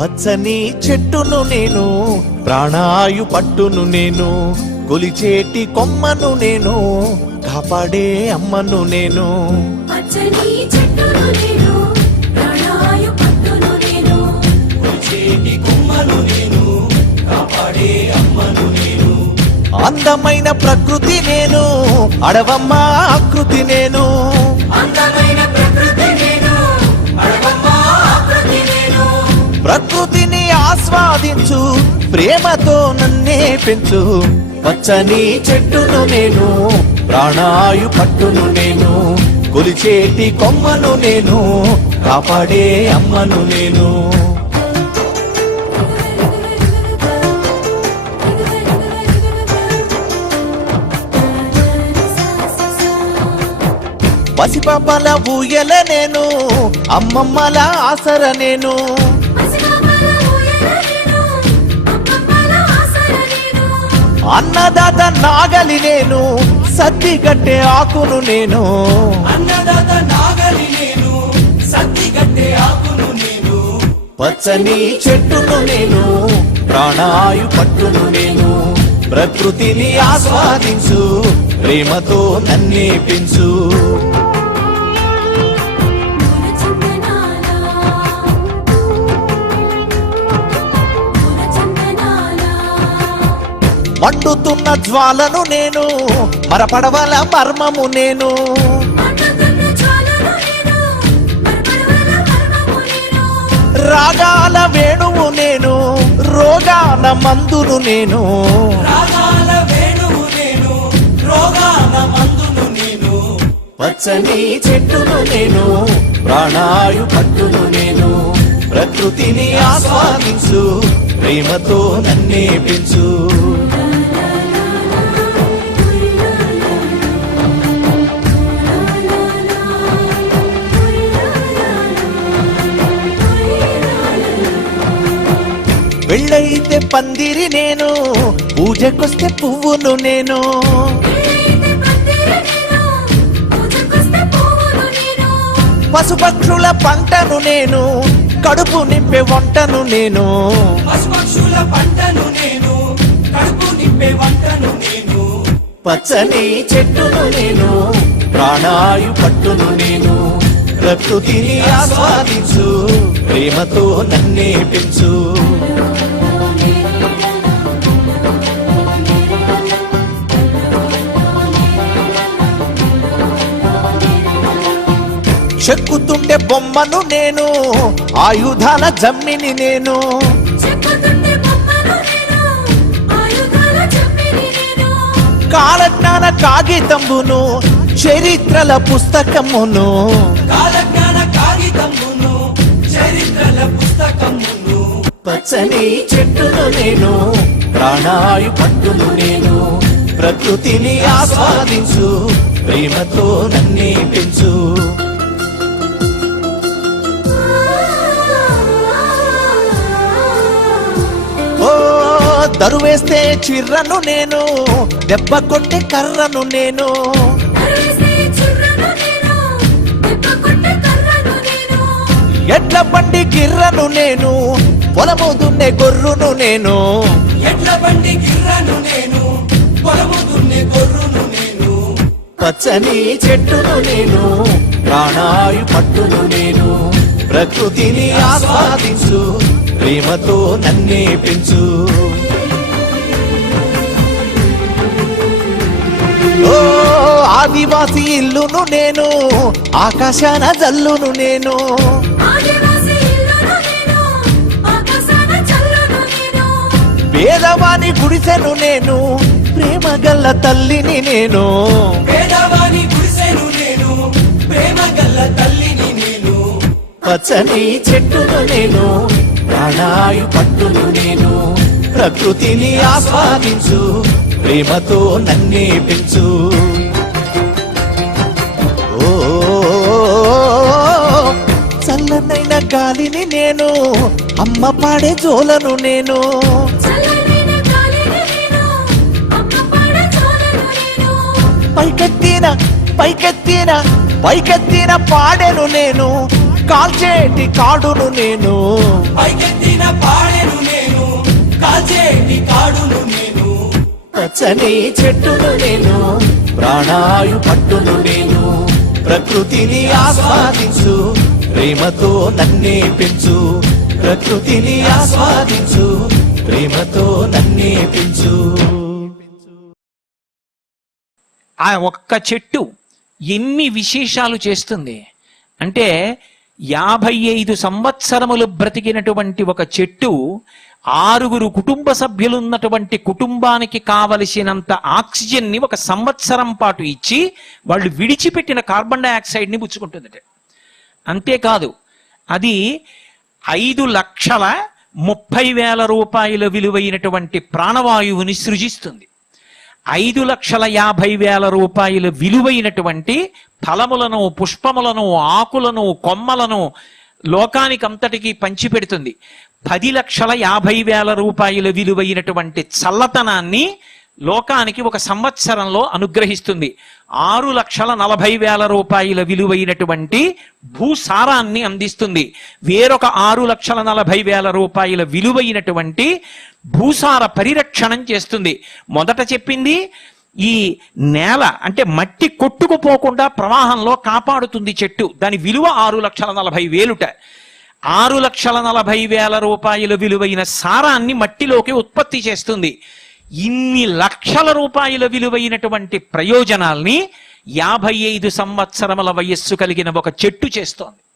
పచ్చని చెట్టును నేను, ప్రాణాయు పట్టును నేను, కొలిచేటి కొమ్మను నేను, కాపాడే అమ్మను నేను. పచ్చని చెట్టును నేను, ప్రాణాయు పట్టును నేను, కొలిచేటి కొమ్మను నేను, కాపాడే అమ్మను నేను. అందమైన ప్రకృతి నేను, అడవమ్మ ఆకృతి నేను. అందమైన ప్రకృతి నేను, అడవమ్మ ఆకృతి నేను. ప్రకృతిని ఆస్వాదించు, ప్రేమతో నన్నే పెంచు. పచ్చని చెట్టును నేను, ప్రాణాయు పట్టును నేను, కొలిచేటి కొమ్మను నేను, కాపాడే అమ్మను నేను. పసిపాపల ఊయల నేను, అమ్మమ్మల ఆసర నేను. పసిపాపల ఊయల నేను, అమ్మమ్మల ఆసర నేను. అన్నదాత నాగలి నేను, సద్ది గట్టే ఆకును నేను. అన్నదాత నాగలి నేను, సత్తి గట్టే ఆకును నేను. పచ్చని చెట్టును నేను, ప్రాణాయు పట్టును నేను, ప్రకృతిని ఆస్వాదించు, ప్రేమతో నన్నే పెంచు. మండుతున్న జ్వాలను నేను, మరపడవల మర్మము నేను. రాగాల వేణువు నేను, రోగాల మందును నేను. రాగాల వేణువు నేను, రోగాల మందును నేను. పచ్చని చెట్టును నేను, ప్రాణాయు పట్టును నేను, ప్రకృతిని ఆస్వాదించు, ప్రేమతో నన్నే పెంచు. పెళ్ళైతే పందిరి నేను, పూజకొస్తే పువ్వును నేను. పశుపక్షుల పంటను నేను, కడుపు నింపే వంటను నేను. పశుపక్షుల పంటను నేను, కడుపు నింపే వంటను నేను. పచ్చని చెట్టును నేను, ప్రాణాయు పట్టును నేను, ప్రకృతిని ఆస్వాదించు, ప్రేమతో నన్నే పెంచు. చెక్కుతుండే బొమ్మను నేను, ఆయుధాల జమ్మిని నేను. కాలజ్ఞాన కాగితంబును, చరిత్రల పుస్తకమును. కాలజ్ఞాన కాగితమును, చరిత్రల పుస్తకమును. పచ్చని చెట్టును నేను, ప్రాణాయు పట్టును నేను, ప్రకృతిని ఆస్వాదించు, ప్రేమతో నన్నే పెంచు. ఓ దరువేస్తే చిర్రను నేను, దెబ్బ కొట్టే కర్రను నేను. ఎడ్ల బండి గిర్రను నేను, పొలము దున్నే గొర్రును నేను. ఎడ్ల బండి గిర్రను నేను, పొలము దున్నే గొర్రును నేను. పచ్చని చెట్టును నేను, ప్రాణాయు పట్టును నేను, ప్రకృతిని ఆస్వాదించు, ప్రేమతో నన్నే పెంచు. ఓ ఆదివాసి ఇల్లును నేను, ఆకాశాన జల్లును నేను. పేదవాని గుడిసెను నేను, ప్రేమ గల్ల తల్లిని నేను. పేదవాని గుడిసెను నేను, ప్రేమ గల్ల తల్లిని నేను. పచ్చని చెట్టును నేను, ప్రాణాయు పట్టును నేను, ప్రకృతిని ఆస్వాదించు, ప్రేమతో నన్నే పెంచు. ఓ చల్లనైన గాలిని నేను, అమ్మ పాడే జోలను నేను. పైకెత్తిన పైకెత్తిన పైకెత్తిన పాడెను నేను, కాల్చేటి కాడును నేను పైకెత్తిన పాడెను నేను కాల్చేటి కాడును నేను పచ్చని చెట్టును నేను ప్రాణాయు పట్టును నేను ప్రకృతిని ఆస్వాదించు ప్రేమతో నన్నే పెంచు ప్రకృతిని ఆస్వాదించు ప్రేమతో నన్నే పెంచు. ఆ ఒక్క చెట్టు ఎన్ని విశేషాలు చేస్తుంది అంటే 55 సంవత్సరములు బ్రతికినటువంటి ఒక చెట్టు 6 కుటుంబ సభ్యులున్నటువంటి కుటుంబానికి కావలసినంత ఆక్సిజన్ని 1 సంవత్సరం పాటు ఇచ్చి వాళ్ళు విడిచిపెట్టిన కార్బన్ డైఆక్సైడ్ని పుచ్చుకుంటుందట. అంతేకాదు అది 5,30,000 రూపాయల విలువైనటువంటి ప్రాణవాయువుని సృజిస్తుంది. 5,50,000 రూపాయల విలువైనటువంటి ఫలములను, పుష్పములను, ఆకులను, కొమ్మలను లోకానికంతటికీ పంచిపెడుతుంది. 10,50,000 రూపాయల విలువైనటువంటి చల్లతనాన్ని లోకానికి 1 సంవత్సరంలో అనుగ్రహిస్తుంది. 6,40,000 రూపాయల విలువైనటువంటి భూసారాన్ని అందిస్తుంది. వేరొక 6,40,000 రూపాయల విలువైనటువంటి భూసార పరిరక్షణం చేస్తుంది. మొదట చెప్పింది ఈ నేల అంటే మట్టి కొట్టుకుపోకుండా ప్రవాహంలో కాపాడుతుంది చెట్టు. దాని విలువ 6,40,000. 6,40,000 రూపాయల విలువైన సారాన్ని మట్టిలోకి ఉత్పత్తి చేస్తుంది. ఇన్ని లక్షల రూపాయల విలువైనటువంటి ప్రయోజనాల్ని 55 సంవత్సరముల వయస్సు కలిగిన ఒక చెట్టు చేస్తోంది.